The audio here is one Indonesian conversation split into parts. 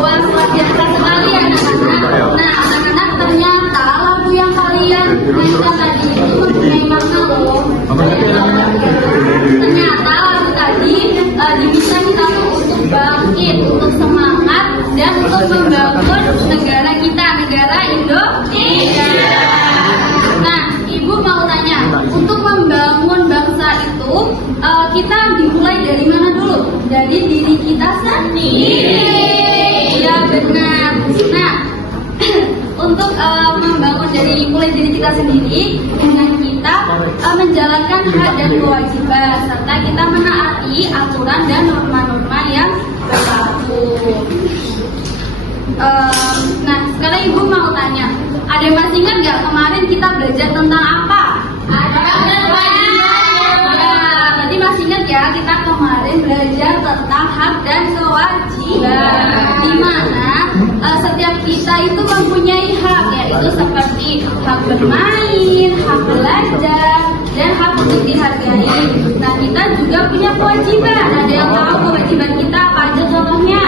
Wah, luar biasa sekali anak-anak. Nah, anak-anak, ternyata lagu yang kalian mainkan tadi itu mempunyai makna loh. Ternyata lagu tadi diminta kita tuh untuk bangkit, untuk semangat, dan untuk membangun negara kita, negara Indonesia. Nah, Ibu mau tanya, untuk membangun bangsa itu kita dimulai dari mana dulu? Dari diri kita sendiri. Ya benar. Nah, untuk mulai dari kita sendiri dengan kita menjalankan hak dan kewajiban serta kita menaati aturan dan norma-norma yang berlaku. Nah, sekarang Ibu mau tanya, ada yang masih ingat nggak kemarin kita belajar tentang apa? Tadi masih ingat ya, kita kemarin belajar tentang hak dan kewajiban, di mana setiap kita itu mempunyai hak, yaitu seperti hak bermain, hak belajar, dan hak untuk dihargai. Nah, kita juga punya kewajiban. Ada yang tahu kewajiban kita apa aja contohnya?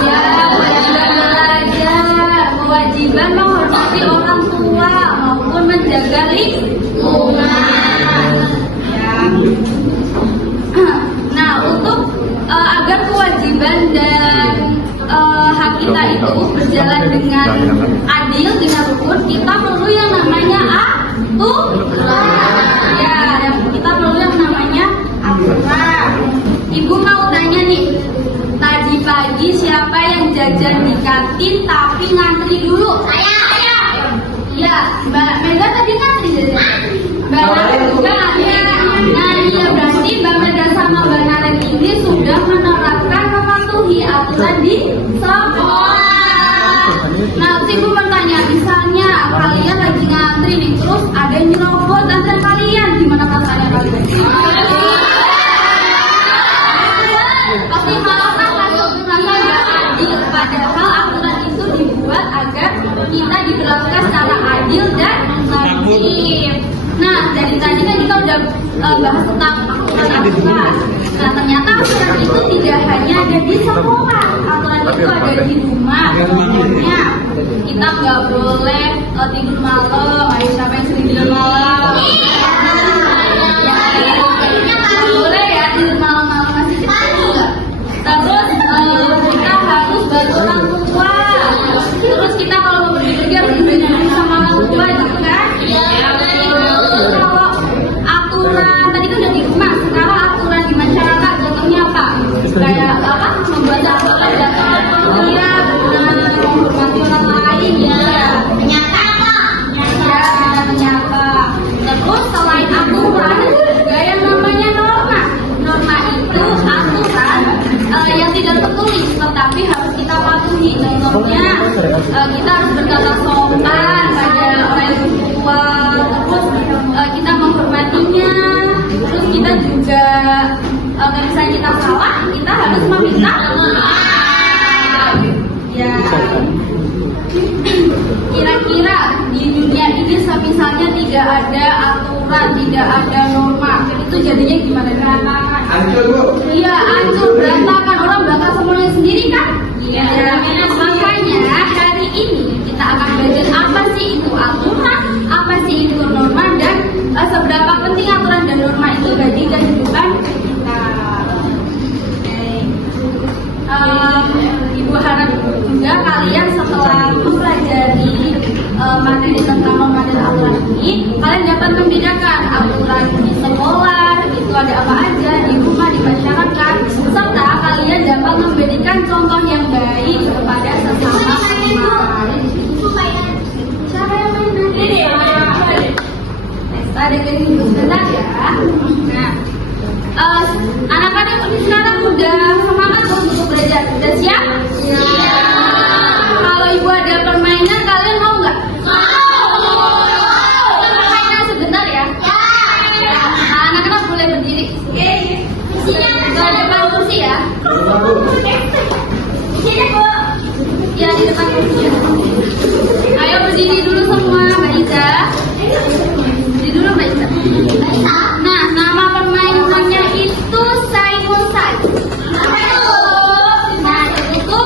Ya, kewajiban belajar, kewajiban menghormati orang tua maupun menjaga lingkungan. Ya. Nah, untuk agar kewajiban dan hak kita itu berjalan dengan adil, dengan rukun, kita perlu yang namanya aturan. Ya, kita perlu yang namanya aturan. Ibu mau tanya nih, tadi pagi siapa yang jajan di kantin tapi ngantri dulu? Saya. Iya, Mbak Mega tadi ngantri jajan. Mbak Naren juga ada. Nah, iya berarti Mbak Mega sama Mbak Naren ini sudah menerapkan mematuhi aturan di sekolah. Nah, Ibu bertanya, misalnya kalian lagi ngantri nih, terus ada yang nyerobot antrian kalian, gimana rasanya kalian? Pasti marah kan, merasa nggak adil. Padahal aturan itu dibuat agar kita diberlakukan secara adil dan tertib. Nah, dari tadi kan kita udah bahas tentang aturan. Nah, ternyata aturan itu tidak hanya ada di sekolah, aturan itu ada di rumah. Contohnya, kita nggak boleh tidur malam. Ayo, siapa yang sering tidur malam? Nggak boleh ya tidur malam-malam, masih kecil juga. Terus kita harus bantu orang tua. Terus kita kalau mau pergi kerja harus dibantuin sama orang tua, gitu kan? Terus kalau aturan tadi kan udah di rumah, sekarang aturan di masyarakat contohnya apa? Kayak apa? Membuat aturan datang dia menghormati orang lain, ya. Menyapa. Terus selain aturan juga yang namanya norma. Norma itu aturan yang tidak tertulis, tetapi harus kita patuhi. Contohnya kita harus berkata sopan pada orang tua, terus kita menghormatinya. Terus kita juga kalau misalnya kita salah, kita harus meminta maaf. Ya. Kira-kira di dunia ini misalnya tidak ada aturan, tidak ada norma, itu jadinya gimana? Berantakan. Hancur, Bu. Iya, hancur, berantakan. Orang bakal semuanya sendiri kan? Iya. Makanya hari ini kita akan belajar apa sih itu aturan, apa sih itu norma, dan seberapa penting aturan dan norma itu bagi kehidupan kita. Ibu harap juga kalian setelah mempelajari materi tentang norma dan aturan ini, kalian dapat membedakan aturan di sekolah itu ada apa aja, di rumah, di masyarakat, serta kalian dapat memberikan contoh yang baik kepada sesama teman. Siapa yang main nanti? Ada yang sebentar ya. Nah, anak-anak sekarang udah semangat untuk belajar. Udah siap? Iya. Kalau Ibu ada permainan, kalian mau nggak? Mau. Permainan sebentar ya. Ya. Anak-anak boleh berdiri. Kursinya ada depan kursi ya. Sini, Bu. Ya, di depan kursi ya. Ayo berdiri dulu semua, Mbak Iza. Berdiri dulu, Mbak Iza. Nah, nama permainannya itu Simon Said. Nah, itu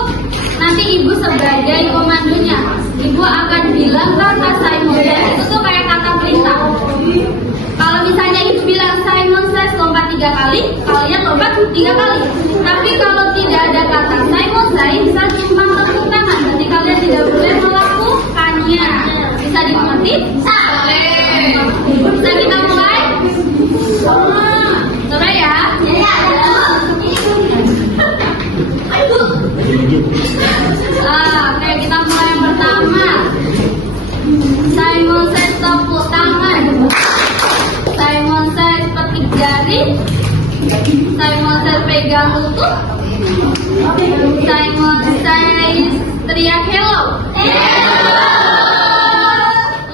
bilang kata Simon Says itu tuh kayak kata perintah. Kalau misalnya ibu bilang Simon Says lompat 3 kali, kalian lompat 3 kali. Tapi kalau tidak ada kata Simon Says, bisa cuma tepuk tangan. Jadi kalian tidak boleh melakukannya. Bisa dimengerti? Bisa kita mulai? Coba ya. Oke, kita mulai yang pertama. Simon Says tepuk tangan. Simon Says petik jari. Simon Says pegang lutut. Simon Says teriak hello.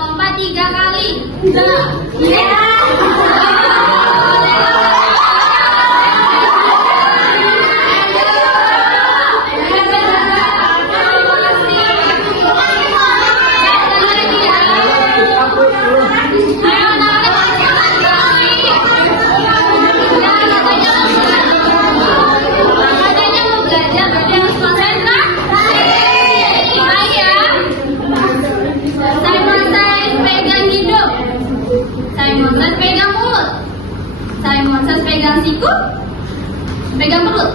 Lompat 3 kali. Simon Says pegang mulut. Simon Says pegang siku. Pegang perut.